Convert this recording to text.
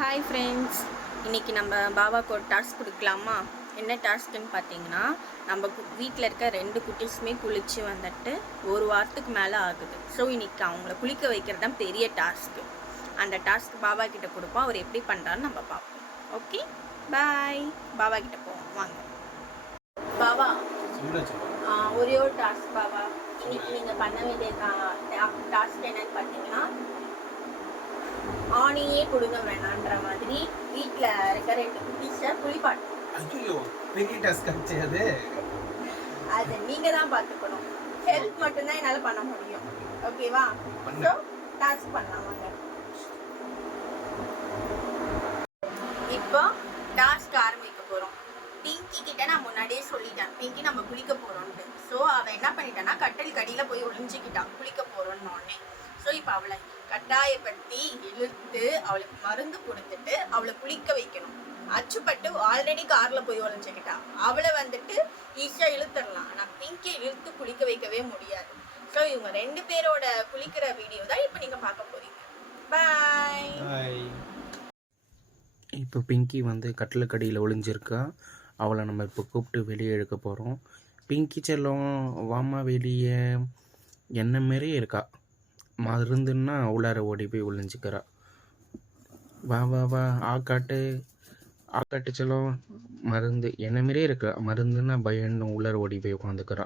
Hi friends, இன்றைக்கி நம்ம பாபாவுக்கு ஒரு டாஸ்க் கொடுக்கலாமா? என்ன டாஸ்க்குன்னு பார்த்தீங்கன்னா, நம்ம வீட்டில் இருக்க 2 குட்டீஸுமே குளித்து வந்துட்டு ஒரு வாரத்துக்கு மேலே ஆகுது. ஸோ இன்றைக்கி அவங்கள குளிக்க வைக்கிறது தான் பெரிய டாஸ்க்கு. அந்த டாஸ்க் பாபா கிட்ட கொடுப்போம். அவர் எப்படி பண்ணுறான்னு நம்ம பார்ப்போம். ஓகே, பாய். பாபா கிட்ட போவோம் வாங்க. பாபா, ஒரே ஒரு டாஸ்க் பாபா. இன்னைக்கு நீங்கள் பண்ண வேண்டிய டாஸ்க் என்னன்னு பார்த்தீங்கன்னா, ஆணியே கொடுங்க வேணான்ற மாதிரி வீட்டில் இருக்கிற 2 குட்டீஸை குளிப்பாட்டு. ஐயோ, பெரிய டாஸ்க் ஆச்சு அது. அது நீங்க தான் பார்த்துக்கணும். ஹெல்ப் மட்டும்தான் என்னால் பண்ண முடியும். ஓகேவா? ஸோ டாஸ்க் பண்ணலாம் வாங்க. இப்போ டாஸ்க் ஆரம்பிக்க போகிறோம். பிங்கி கிட்ட நான் முன்னாடியே சொல்லிட்டேன், பிங்கி நம்ம குளிக்க போகிறோன்ட்டு. ஸோ அவள் என்ன பண்ணிட்டான்னா கட்டல் கடியில் போய் ஒளிஞ்சிக்கிட்டான் குளிக்க போகிறோன்னே. ஸோ இப்போ அவளை கட்டாயப்படுத்தி இழுத்து அவளுக்கு மருந்து கொடுத்துட்டு அவளை குளிக்க வைக்கணும். அச்சுப்பட்டு ஆல்ரெடி கார்ல போய் ஒளிஞ்சுக்கிட்டா, அவளை வந்துட்டு ஈஸியா இழுத்துடலாம். ஆனா பிங்கியை இழுத்து குளிக்க வைக்கவே முடியாது. ஸோ இவங்க 2 பேரோட குளிக்கிற வீடியோ தான் இப்போ நீங்க பார்க்க போறீங்க. பாய். இப்போ பிங்கி கட்டிலுக்கடியில் ஒளிஞ்சிருக்கா. அவளை நம்ம இப்போ கூப்பிட்டு வெளியே எடுக்க போகிறோம். பிங்கி செல்லம் வாமா வெளியே, என்ன மாரியே இருக்கா. மருந்துன்னா உள்ளார ஓடி போய் ஒளிஞ்சிக்கிறா. வா வா வா, ஆக்காட்டு செல்லம். மருந்து என்ன மாரியே இருக்கா. மருந்துன்னா பயன்னு உள்ளார ஓடி போய் உட்காந்துக்கிறா.